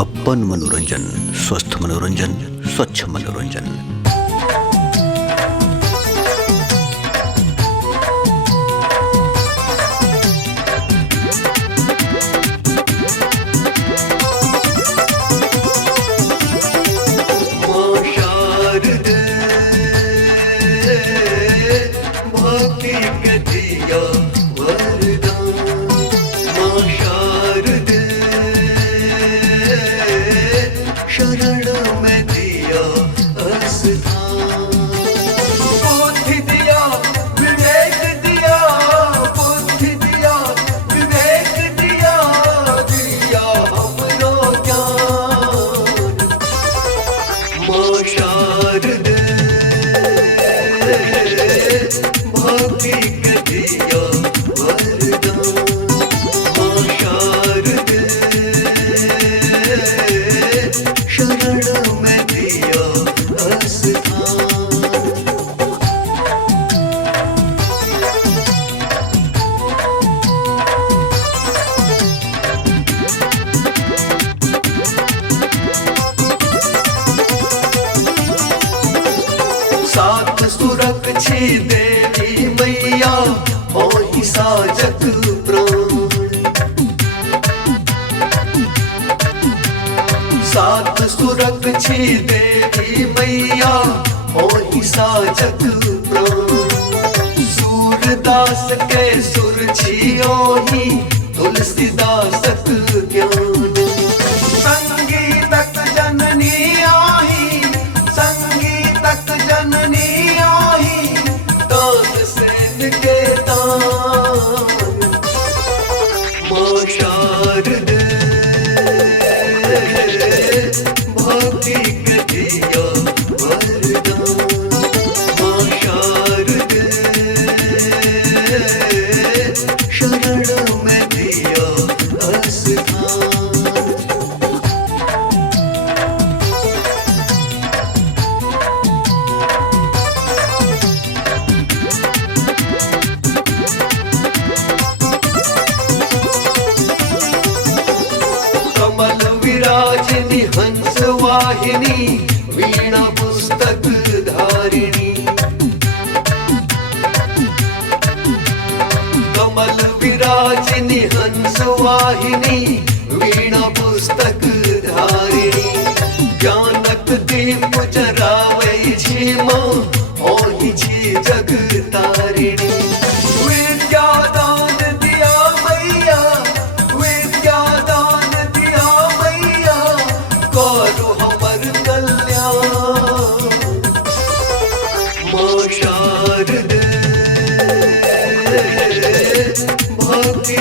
अपन मनोरंजन, स्वस्थ मनोरंजन, स्वच्छ मनोरंजन। साथ सुरक्षी देवी मैया मोहि साजक प्राण। साथ सुरक्षी देवी मैया मोहि साजक प्राण। सूरदास के सुर छियो ही तुलसीदासक ज्ञान। संगीतक जननी आही, संगीतक जननी आही, दान सेन के दान। माँ शारदे भक्ति के दिया वरदान। माँ शारदे शरण में दिया स्थान। कमल विराजिनी हंस वाहिनी, वीणा पुस्तक धारिणी। कमल विराजिनी हंस वाहिनी, वीणा पुस्तक धारिणी। ज्ञानक दीप जरावै छी माँ, ओहि छी जग तारिणी। विद्या दान दिया मैया, विद्या दान दिया मैया, करो हमर कल्याण। माँ शारदे भक्ति